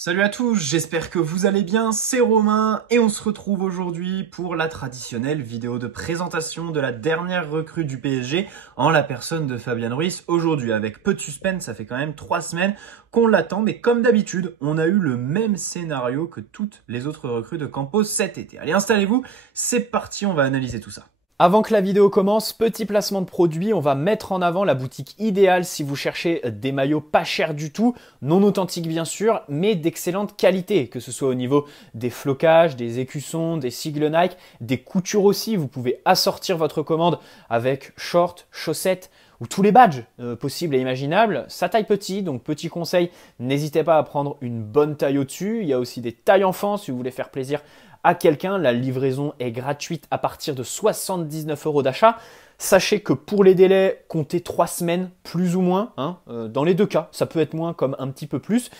Salut à tous, j'espère que vous allez bien, c'est Romain et on se retrouve aujourd'hui pour la traditionnelle vidéo de présentation de la dernière recrue du PSG en la personne de Fabian Ruiz. Aujourd'hui avec peu de suspense, ça fait quand même 3 semaines qu'on l'attend, mais comme d'habitude, on a eu le même scénario que toutes les autres recrues de Campos cet été. Allez, installez-vous, c'est parti, on va analyser tout ça. Avant que la vidéo commence, petit placement de produit, on va mettre en avant la boutique idéale si vous cherchez des maillots pas chers du tout, non authentiques bien sûr, mais d'excellente qualité, que ce soit au niveau des flocages, des écussons, des sigles Nike, des coutures aussi. Vous pouvez assortir votre commande avec shorts, chaussettes ou tous les badges possibles et imaginables. Ça taille petit, donc petit conseil, n'hésitez pas à prendre une bonne taille au-dessus. Il y a aussi des tailles enfants si vous voulez faire plaisir à quelqu'un. La livraison est gratuite à partir de 79 € d'achat. Sachez que pour les délais, comptez 3 semaines plus ou moins. Dans les deux cas, ça peut être moins comme un petit peu plus.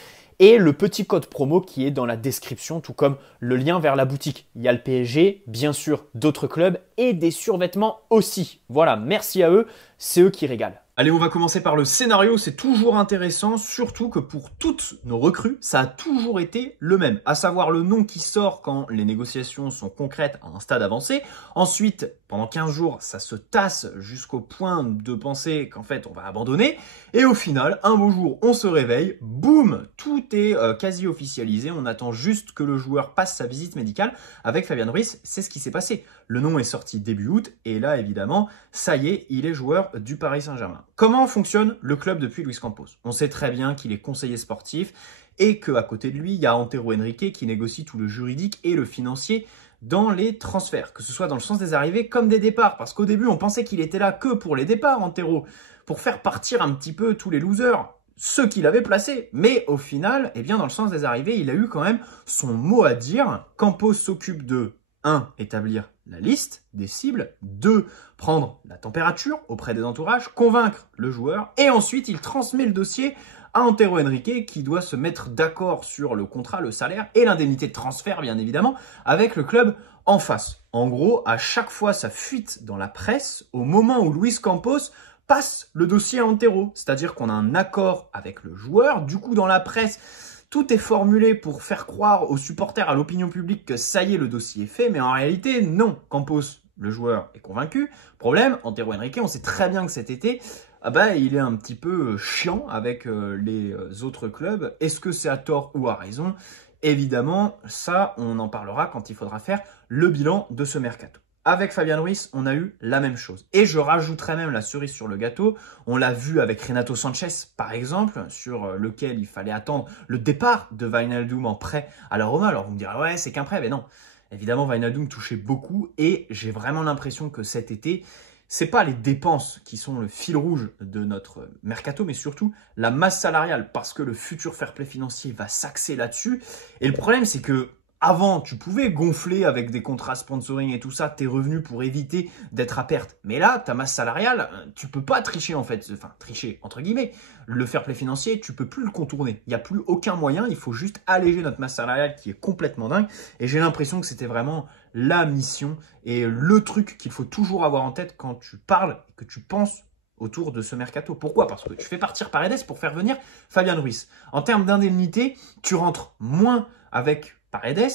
Et le petit code promo qui est dans la description, tout comme le lien vers la boutique. Il y a le PSG, bien sûr, d'autres clubs et des survêtements aussi. Voilà, merci à eux, c'est eux qui régalent. Allez, on va commencer par le scénario, c'est toujours intéressant, surtout que pour toutes nos recrues, ça a toujours été le même, à savoir le nom qui sort quand les négociations sont concrètes à un stade avancé. Ensuite, pendant 15 jours, ça se tasse jusqu'au point de penser qu'en fait, on va abandonner. Et au final, un beau jour, on se réveille, boum, tout est quasi officialisé. On attend juste que le joueur passe sa visite médicale. Avec Fabian Ruiz, c'est ce qui s'est passé. Le nom est sorti début août, et là, évidemment, ça y est, il est joueur du Paris Saint-Germain. Comment fonctionne le club depuis Luis Campos? On sait très bien qu'il est conseiller sportif et qu'à côté de lui, il y a Antero Henrique qui négocie tout le juridique et le financier dans les transferts, que ce soit dans le sens des arrivées comme des départs. Parce qu'au début, on pensait qu'il était là que pour les départs, Antero, pour faire partir un petit peu tous les losers, ceux qu'il avait placés. Mais au final, eh bien, dans le sens des arrivées, il a eu quand même son mot à dire. Campos s'occupe de 1. Établir la liste des cibles. 2. Prendre la température auprès des entourages, convaincre le joueur. Et ensuite, il transmet le dossier à Antero Henrique qui doit se mettre d'accord sur le contrat, le salaire et l'indemnité de transfert, bien évidemment, avec le club en face. En gros, à chaque fois, ça fuite dans la presse au moment où Luis Campos passe le dossier à Antero. C'est-à-dire qu'on a un accord avec le joueur. Du coup, dans la presse, tout est formulé pour faire croire aux supporters, à l'opinion publique que ça y est, le dossier est fait. Mais en réalité, non. Campos, le joueur, est convaincu. Problème, Antero Henrique, on sait très bien que cet été, il est un petit peu chiant avec les autres clubs. Est-ce que c'est à tort ou à raison? Évidemment, ça, on en parlera quand il faudra faire le bilan de ce mercato. Avec Fabian Ruiz, on a eu la même chose. Et je rajouterai même la cerise sur le gâteau. On l'a vu avec Renato Sanchez, par exemple, sur lequel il fallait attendre le départ de Wijnaldum en prêt à la Roma. Alors vous me direz, ouais, c'est qu'un prêt. Mais non, évidemment, Wijnaldum touchait beaucoup. Et j'ai vraiment l'impression que cet été, c'est pas les dépenses qui sont le fil rouge de notre mercato, mais surtout la masse salariale. Parce que le futur fair play financier va s'axer là-dessus. Et le problème, c'est que avant, tu pouvais gonfler avec des contrats sponsoring et tout ça, tes revenus pour éviter d'être à perte. Mais là, ta masse salariale, tu peux pas tricher en fait. Enfin, tricher entre guillemets. Le fair play financier, tu peux plus le contourner. Il n'y a plus aucun moyen. Il faut juste alléger notre masse salariale qui est complètement dingue. Et j'ai l'impression que c'était vraiment la mission et le truc qu'il faut toujours avoir en tête quand tu parles et que tu penses autour de ce mercato. Pourquoi? Parce que tu fais partir Paredes pour faire venir Fabian Ruiz. En termes d'indemnité, tu rentres moins avec Paredes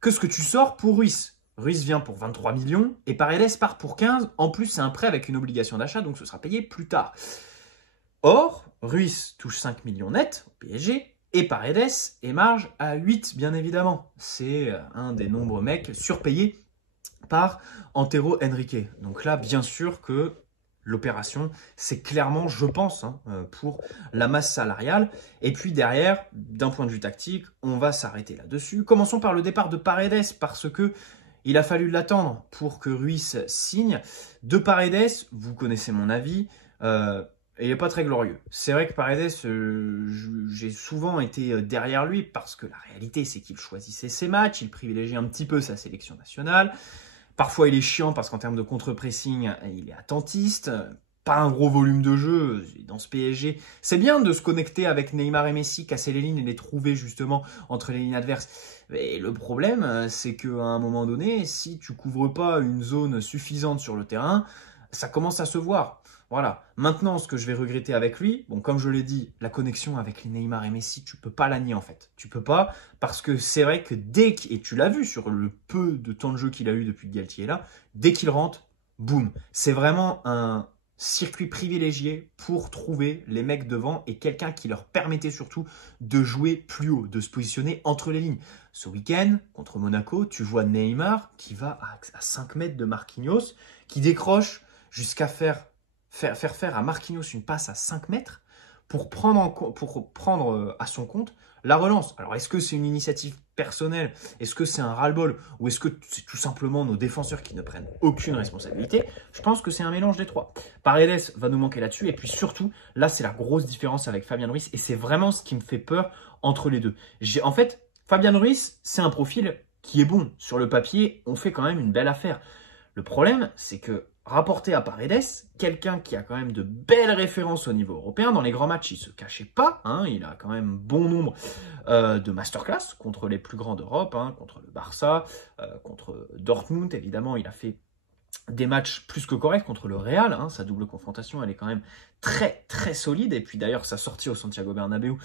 que ce que tu sors pour Ruiz. Ruiz vient pour 23 millions et Paredes part pour 15. En plus, c'est un prêt avec une obligation d'achat, donc ce sera payé plus tard. Or, Ruiz touche 5 millions net au PSG et Paredes émarge à 8, bien évidemment. C'est un des nombreux mecs surpayés par Antero Henrique. Donc là, bien sûr que l'opération, c'est clairement, je pense, pour la masse salariale. Et puis derrière, d'un point de vue tactique, on va s'arrêter là-dessus. Commençons par le départ de Paredes, parce que il a fallu l'attendre pour que Ruiz signe. De Paredes, vous connaissez mon avis, il n'est pas très glorieux. C'est vrai que Paredes, j'ai souvent été derrière lui, parce que la réalité, c'est qu'il choisissait ses matchs, il privilégiait un petit peu sa sélection nationale. Parfois, il est chiant parce qu'en termes de contre-pressing, il est attentiste. Pas un gros volume de jeu dans ce PSG. C'est bien de se connecter avec Neymar et Messi, casser les lignes et les trouver justement entre les lignes adverses. Mais le problème, c'est qu'à un moment donné, si tu couvres pas une zone suffisante sur le terrain, ça commence à se voir. Voilà. Maintenant, ce que je vais regretter avec lui, bon, comme je l'ai dit, la connexion avec les Neymar et Messi, tu peux pas la nier en fait. Tu peux pas, parce que c'est vrai que et tu l'as vu sur le peu de temps de jeu qu'il a eu depuis que Galtier est là, dès qu'il rentre, boum. C'est vraiment un circuit privilégié pour trouver les mecs devant et quelqu'un qui leur permettait surtout de jouer plus haut, de se positionner entre les lignes. Ce week-end, contre Monaco, tu vois Neymar qui va à 5 mètres de Marquinhos, qui décroche jusqu'à faire à Marquinhos une passe à 5 mètres pour prendre à son compte la relance. Alors, est-ce que c'est une initiative personnelle? Est-ce que c'est un ras-le-bol? Ou est-ce que c'est tout simplement nos défenseurs qui ne prennent aucune responsabilité? Je pense que c'est un mélange des trois. Paredes va nous manquer là-dessus. Et puis surtout, là, c'est la grosse différence avec Fabien Ruiz. Et c'est vraiment ce qui me fait peur entre les deux. En fait, Fabien Ruiz, c'est un profil qui est bon. Sur le papier, on fait quand même une belle affaire. Le problème, c'est que rapporté à Paredes, quelqu'un qui a quand même de belles références au niveau européen, dans les grands matchs, il se cachait pas, hein, il a quand même bon nombre de masterclass contre les plus grands d'Europe, hein, contre le Barça, contre Dortmund, évidemment, il a fait des matchs plus que corrects contre le Real, hein, sa double confrontation, elle est quand même très très solide, et puis d'ailleurs sa sortie au Santiago Bernabéu,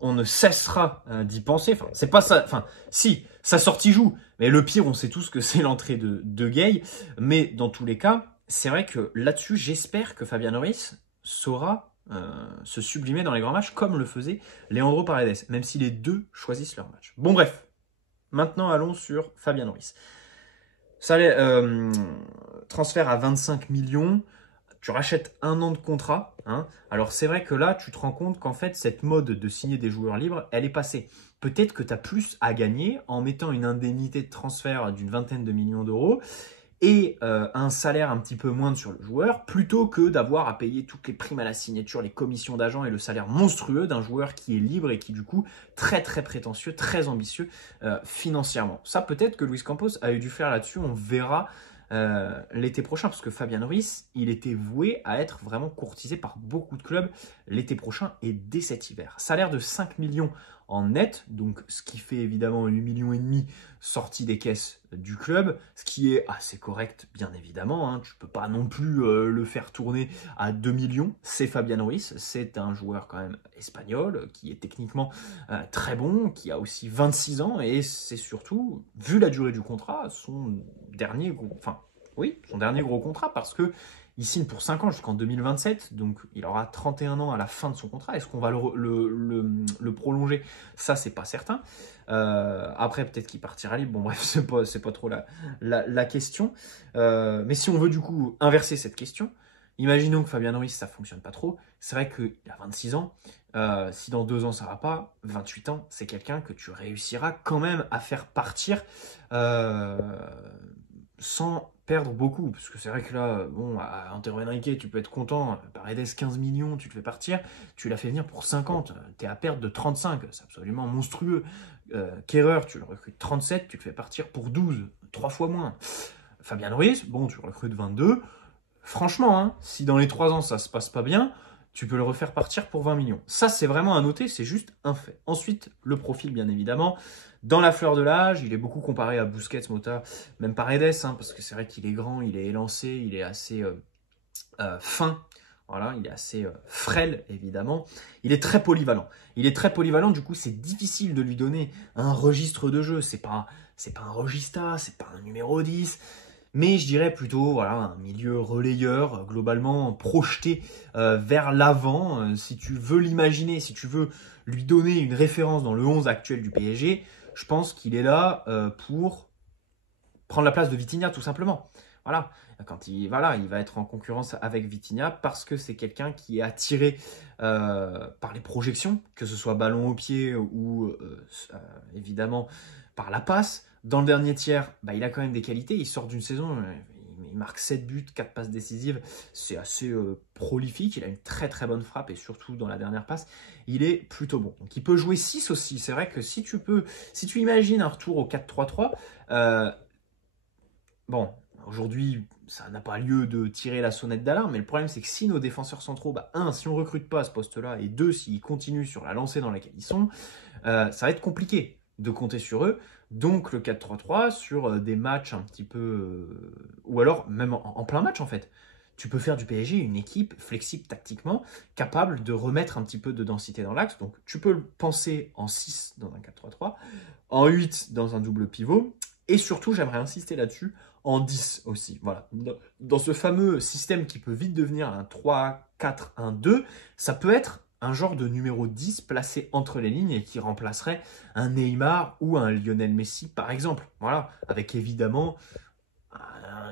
on ne cessera d'y penser. Enfin, c'est pas ça. Enfin, si, sa sortie joue. Mais le pire, on sait tous que c'est l'entrée de Gueye. Mais dans tous les cas, c'est vrai que là-dessus, j'espère que Fabian Ruiz saura se sublimer dans les grands matchs comme le faisait Leandro Paredes, même si les deux choisissent leur match. Bon, bref. Maintenant, allons sur Fabian Ruiz. Transfert à 25 millions. Tu rachètes 1 an de contrat. Hein. Alors c'est vrai que là, tu te rends compte qu'en fait, cette mode de signer des joueurs libres, elle est passée. Peut-être que tu as plus à gagner en mettant une indemnité de transfert d'une vingtaine de millions d'euros et un salaire un petit peu moindre sur le joueur, plutôt que d'avoir à payer toutes les primes à la signature, les commissions d'agents et le salaire monstrueux d'un joueur qui est libre et qui du coup très très prétentieux, très ambitieux financièrement. Ça peut-être que Luis Campos a eu dû faire là-dessus, on verra l'été prochain, parce que Fabian Ruiz, il était voué à être vraiment courtisé par beaucoup de clubs l'été prochain et dès cet hiver. Salaire de 5 millions en net, donc ce qui fait évidemment 8,5 millions sortis des caisses du club, ce qui est assez correct bien évidemment, hein. Tu peux pas non plus le faire tourner à 2 millions, c'est Fabian Ruiz, c'est un joueur quand même espagnol, qui est techniquement très bon, qui a aussi 26 ans, et c'est surtout, vu la durée du contrat, son dernier gros contrat, parce que il signe pour 5 ans jusqu'en 2027, donc il aura 31 ans à la fin de son contrat. Est-ce qu'on va le prolonger? Ça, c'est pas certain. Après, peut-être qu'il partira libre. Bon, bref, c'est pas trop la question. Mais si on veut du coup inverser cette question, imaginons que Fabian Ruiz, ça fonctionne pas trop. C'est vrai qu'il a 26 ans. Si dans 2 ans ça va pas, 28 ans, c'est quelqu'un que tu réussiras quand même à faire partir sans perdre beaucoup, parce que c'est vrai que là, bon, à Antero Henrique, tu peux être content, Paredes 15 millions, tu le fais partir, tu l'as fait venir pour 50, t'es à perte de 35, c'est absolument monstrueux. Kerrer, tu le recrutes 37, tu le fais partir pour 12, 3 fois moins. Fabian Ruiz, bon, tu le recrutes 22, franchement, hein, si dans les 3 ans ça se passe pas bien, tu peux le refaire partir pour 20 millions. Ça, c'est vraiment à noter, c'est juste un fait. Ensuite, le profil, bien évidemment. Dans la fleur de l'âge, il est beaucoup comparé à Busquets, Mota, même Paredes, hein, parce que c'est vrai qu'il est grand, il est élancé, il est assez fin. Voilà, il est assez frêle, évidemment. Il est très polyvalent. Du coup, c'est difficile de lui donner un registre de jeu. C'est pas un regista, c'est pas un numéro 10. Mais je dirais plutôt voilà, un milieu relayeur, globalement projeté vers l'avant. Si tu veux l'imaginer, si tu veux lui donner une référence dans le 11 actuel du PSG, je pense qu'il est là pour prendre la place de Vitinha, tout simplement. Voilà, il va être en concurrence avec Vitinha parce que c'est quelqu'un qui est attiré par les projections, que ce soit ballon au pied ou évidemment par la passe. Dans le dernier tiers, il a quand même des qualités. Il sort d'une saison, il marque 7 buts, 4 passes décisives. C'est assez prolifique. Il a une très très bonne frappe et surtout dans la dernière passe, il est plutôt bon. Donc il peut jouer 6 aussi. C'est vrai que si tu imagines un retour au 4-3-3, bon, aujourd'hui, ça n'a pas lieu de tirer la sonnette d'alarme, mais le problème, c'est que si nos défenseurs centraux, si on ne recrute pas à ce poste-là, et 2, s'ils continuent sur la lancée dans laquelle ils sont, ça va être compliqué de compter sur eux. Donc le 4-3-3 sur des matchs un petit peu... ou alors même en plein match, en fait. tu peux faire du PSG une équipe flexible tactiquement, capable de remettre un petit peu de densité dans l'axe. Donc, tu peux le penser en 6 dans un 4-3-3, en 8 dans un double pivot, et surtout, j'aimerais insister là-dessus, en 10 aussi. Voilà. Dans ce fameux système qui peut vite devenir un 3-4-1-2, ça peut être un genre de numéro 10 placé entre les lignes et qui remplacerait un Neymar ou un Lionel Messi, par exemple. Voilà, avec évidemment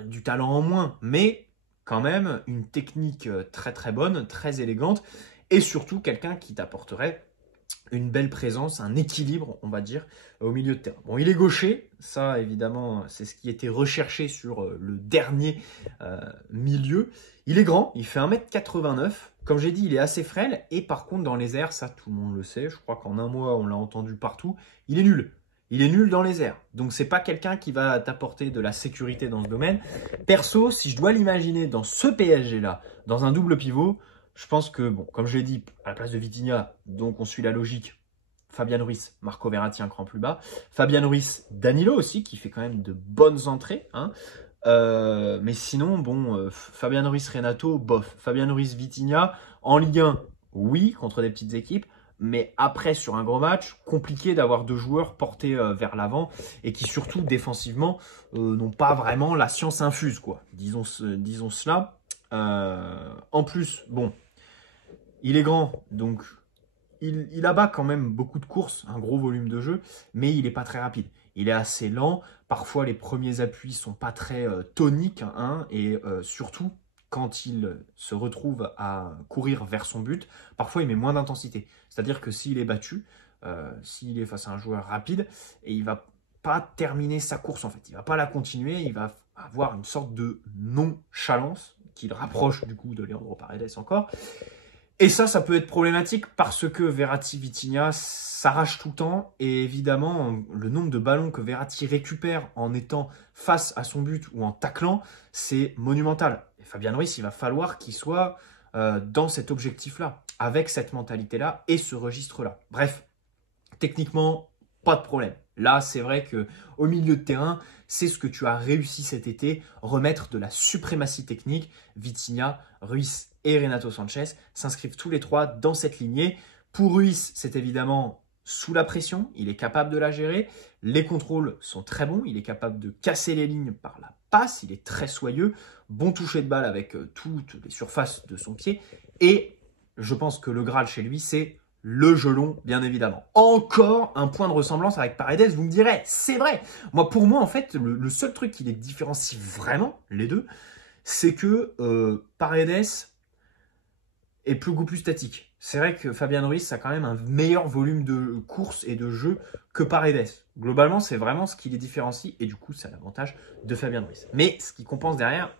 du talent en moins, mais quand même une technique très très bonne, très élégante, et surtout quelqu'un qui t'apporterait une belle présence, un équilibre, on va dire, au milieu de terrain. Bon, il est gaucher, ça évidemment, c'est ce qui était recherché sur le dernier milieu. Il est grand, il fait 1m89. Comme j'ai dit, il est assez frêle, et par contre, dans les airs, ça tout le monde le sait, je crois qu'en un mois, on l'a entendu partout, il est nul. Il est nul dans les airs. Donc, c'est pas quelqu'un qui va t'apporter de la sécurité dans ce domaine. Perso, si je dois l'imaginer dans ce PSG-là, dans un double pivot, je pense que, bon, comme je l'ai dit, à la place de Vitinha, donc on suit la logique, Fabian Ruiz, Marco Verratti un cran plus bas. Fabian Ruiz, Danilo aussi, qui fait quand même de bonnes entrées. Hein. Mais sinon, bon, Fabian Ruiz, Renato, bof. Fabian Ruiz, Vitinha, en Ligue 1, oui, contre des petites équipes. Mais après, sur un gros match, compliqué d'avoir deux joueurs portés vers l'avant et qui, surtout défensivement, n'ont pas vraiment la science infuse, quoi. Disons cela. En plus, bon, il est grand, donc il abat quand même beaucoup de courses, un gros volume de jeu, mais il n'est pas très rapide. Il est assez lent, parfois les premiers appuis sont pas très toniques, hein, et surtout, quand il se retrouve à courir vers son but, parfois il met moins d'intensité. C'est-à-dire que s'il est battu, s'il est face à un joueur rapide, et il va pas terminer sa course en fait, il va pas la continuer, il va avoir une sorte de nonchalance qui le rapproche du coup de Leandro Paredes encore. Et ça peut être problématique parce que Verratti, Vitinha s'arrache tout le temps. Et évidemment, le nombre de ballons que Verratti récupère en étant face à son but ou en taclant, c'est monumental. Et Fabian Ruiz, il va falloir qu'il soit dans cet objectif-là, avec cette mentalité-là et ce registre-là. Bref, techniquement, pas de problème. Là, c'est vrai que au milieu de terrain, c'est ce que tu as réussi cet été, remettre de la suprématie technique. Vitinha, Ruiz et Renato Sanchez s'inscrivent tous les trois dans cette lignée. Pour Ruiz, c'est évidemment sous la pression, il est capable de la gérer. Les contrôles sont très bons, il est capable de casser les lignes par la passe, il est très soyeux, bon toucher de balle avec toutes les surfaces de son pied. Et je pense que le Graal chez lui, c'est le jeu long, bien évidemment. Encore un point de ressemblance avec Paredes, vous me direz, c'est vrai. Pour moi, en fait, le seul truc qui les différencie vraiment, les deux, c'est que Paredes est beaucoup plus statique. C'est vrai que Fabian Ruiz a quand même un meilleur volume de course et de jeu que Paredes. Globalement, c'est vraiment ce qui les différencie, et du coup, c'est l'avantage de Fabian Ruiz. Mais ce qui compense derrière,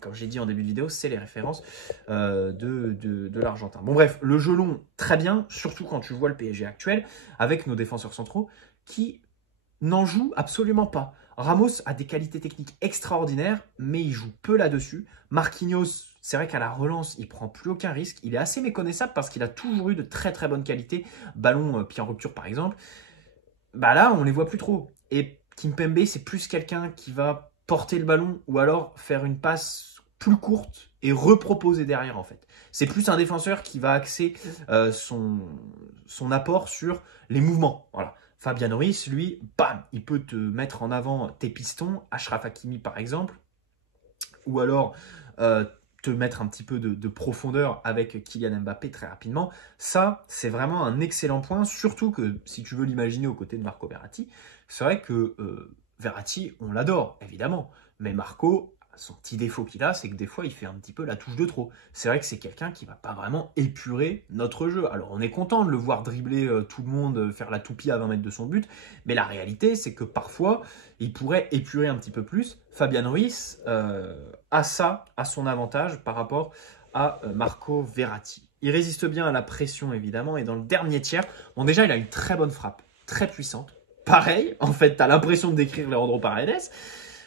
comme j'ai dit en début de vidéo, c'est les références de l'Argentin. Bon bref, le jeu long, très bien, surtout quand tu vois le PSG actuel, avec nos défenseurs centraux qui n'en jouent absolument pas. Ramos a des qualités techniques extraordinaires, mais il joue peu là-dessus. Marquinhos, c'est vrai qu'à la relance, il prend plus aucun risque. Il est assez méconnaissable parce qu'il a toujours eu de très très bonnes qualités. Ballon pied en rupture par exemple. Bah là, on les voit plus trop. Et Kimpembe, c'est plus quelqu'un qui va porter le ballon ou alors faire une passe plus courte et reproposer derrière en fait. C'est plus un défenseur qui va axer son apport sur les mouvements. Voilà. Fabian Ruiz, lui, bam, il peut te mettre en avant tes pistons, Achraf Hakimi par exemple, ou alors te mettre un petit peu de profondeur avec Kylian Mbappé très rapidement. Ça, c'est vraiment un excellent point, surtout que si tu veux l'imaginer aux côtés de Marco Verratti, c'est vrai que Verratti, on l'adore, évidemment, mais Marco, son petit défaut qu'il a, c'est que des fois, il fait un petit peu la touche de trop. C'est vrai que c'est quelqu'un qui ne va pas vraiment épurer notre jeu. Alors, on est content de le voir dribbler tout le monde, faire la toupie à 20 mètres de son but, mais la réalité, c'est que parfois, il pourrait épurer un petit peu plus. Fabian Ruiz a ça à son avantage par rapport à Marco Verratti. Il résiste bien à la pression, évidemment, et dans le dernier tiers, bon, déjà, il a une très bonne frappe, très puissante. Pareil, en fait, tu as l'impression de décrire Leandro Paredes.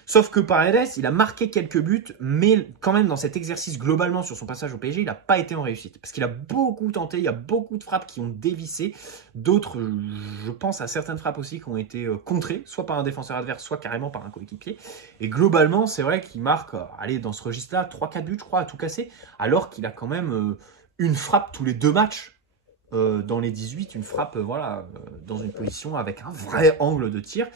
Sauf que Paredes, il a marqué quelques buts, mais quand même dans cet exercice globalement sur son passage au PSG, il n'a pas été en réussite. Parce qu'il a beaucoup tenté, il y a beaucoup de frappes qui ont dévissé. D'autres, je pense à certaines frappes aussi qui ont été contrées, soit par un défenseur adverse, soit carrément par un coéquipier. Et globalement, c'est vrai qu'il marque, allez, dans ce registre-là, 3-4 buts, je crois, à tout casser, alors qu'il a quand même une frappe tous les 2 matchs. Dans les 18, une frappe dans une position avec un vrai angle de tir.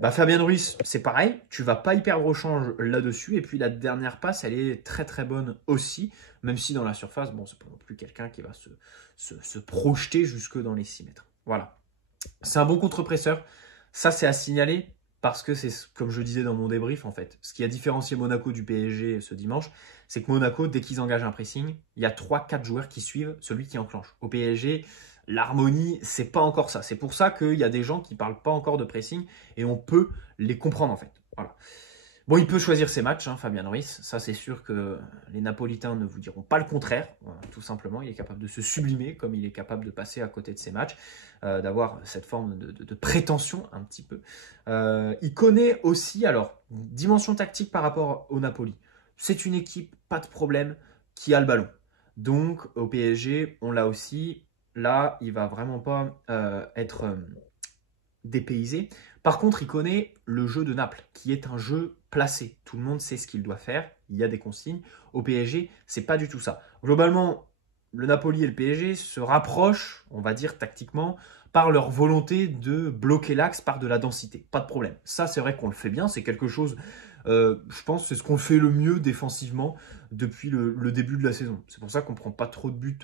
Bah, Fabien Ruiz, c'est pareil, tu vas pas y perdre au change là-dessus. Et puis la dernière passe, elle est très très bonne aussi, même si dans la surface, bon, c'est pas non plus quelqu'un qui va se projeter jusque dans les 6 mètres. Voilà. C'est un bon contre-presseur. Ça, c'est à signaler parce que c'est, comme je disais dans mon débrief, en fait, ce qui a différencié Monaco du PSG ce dimanche, c'est que Monaco, dès qu'ils engagent un pressing, il y a 3-4 joueurs qui suivent celui qui enclenche. Au PSG, l'harmonie, c'est pas encore ça. C'est pour ça qu'il y a des gens qui parlent pas encore de pressing et on peut les comprendre, en fait. Voilà. Bon, il peut choisir ses matchs, hein, Fabien Ruiz. Ça, c'est sûr que les Napolitains ne vous diront pas le contraire. Voilà, tout simplement, il est capable de se sublimer comme il est capable de passer à côté de ses matchs, d'avoir cette forme de prétention un petit peu. Il connaît aussi, alors, dimension tactique par rapport au Napoli. C'est une équipe, pas de problème, qui a le ballon. Donc, au PSG, on l'a aussi. Là, il va vraiment pas être dépaysé. Par contre, il connaît le jeu de Naples, qui est un jeu placé. Tout le monde sait ce qu'il doit faire. Il y a des consignes. Au PSG, c'est pas du tout ça. Globalement, le Napoli et le PSG se rapprochent, on va dire tactiquement, par leur volonté de bloquer l'axe par de la densité. Pas de problème. Ça, c'est vrai qu'on le fait bien. C'est quelque chose, je pense, c'est ce qu'on fait le mieux défensivement depuis le début de la saison. C'est pour ça qu'on ne prend pas trop de buts,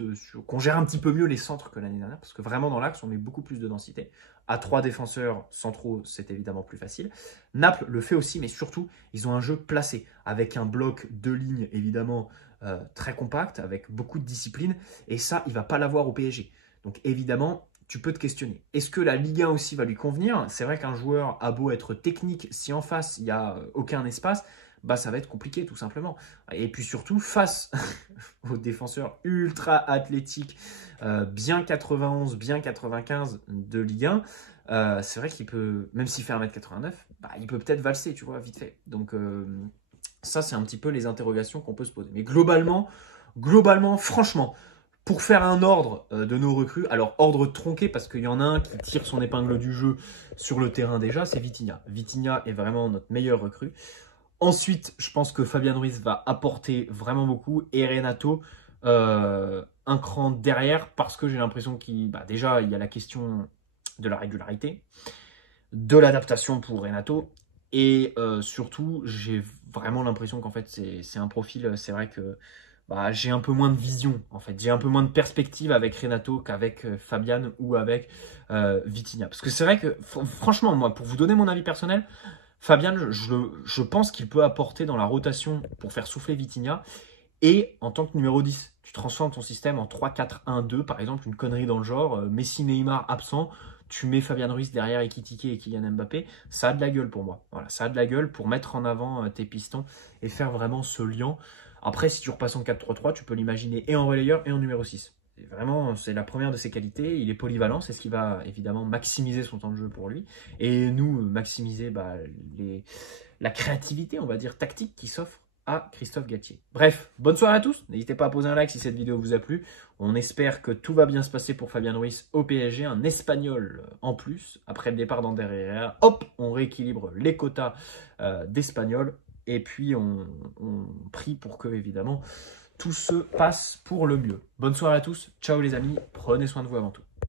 qu'on gère un petit peu mieux les centres que l'année dernière, parce que vraiment dans l'axe, on met beaucoup plus de densité. À 3 défenseurs centraux, c'est évidemment plus facile. Naples le fait aussi, mais surtout, ils ont un jeu placé, avec un bloc de lignes, évidemment, très compact, avec beaucoup de discipline. Et ça, il ne va pas l'avoir au PSG. Donc évidemment, tu peux te questionner. Est-ce que la Ligue 1 aussi va lui convenir? C'est vrai qu'un joueur a beau être technique, si en face, il n'y a aucun espace, bah ça va être compliqué tout simplement. Et puis surtout, face aux défenseurs ultra athlétiques, bien 91, bien 95 de Ligue 1, c'est vrai qu'il peut, même s'il fait 1m89, bah, il peut peut-être valser, tu vois, vite fait. Donc ça, c'est un petit peu les interrogations qu'on peut se poser. Mais globalement, franchement, pour faire un ordre de nos recrues, alors ordre tronqué parce qu'il y en a un qui tire son épingle du jeu sur le terrain déjà, c'est Vitinha. Vitinha est vraiment notre meilleur recrue. Ensuite, je pense que Fabien Ruiz va apporter vraiment beaucoup et Renato un cran derrière parce que j'ai l'impression qu'il, déjà, il y a la question de la régularité, de l'adaptation pour Renato et surtout, j'ai vraiment l'impression qu'en fait, c'est un profil, c'est vrai que j'ai un peu moins de vision, en fait. J'ai un peu moins de perspective avec Renato qu'avec Fabian ou avec Vitinha. Parce que c'est vrai que, franchement, moi, pour vous donner mon avis personnel, Fabian, je pense qu'il peut apporter dans la rotation pour faire souffler Vitinha. Et en tant que numéro 10, tu transformes ton système en 3-4-1-2, par exemple, une connerie dans le genre, Messi, Neymar absent, tu mets Fabien Ruiz derrière Ekitike et Kylian Mbappé, ça a de la gueule pour moi. Voilà, ça a de la gueule pour mettre en avant tes pistons et faire vraiment ce lien. Après, si tu repasses en 4-3-3, tu peux l'imaginer et en relayeur et en numéro 6. Vraiment, c'est la première de ses qualités. Il est polyvalent, c'est ce qui va évidemment maximiser son temps de jeu pour lui. Et nous, maximiser la créativité, on va dire, tactique qui s'offre à Christophe Galtier. Bref, bonne soirée à tous. N'hésitez pas à poser un like si cette vidéo vous a plu. On espère que tout va bien se passer pour Fabien Ruiz au PSG. Un Espagnol en plus. Après le départ d'Ander Herrera, hop, on rééquilibre les quotas d'Espagnols. Et puis, on prie pour que, évidemment, tout se passe pour le mieux. Bonne soirée à tous. Ciao les amis. Prenez soin de vous avant tout.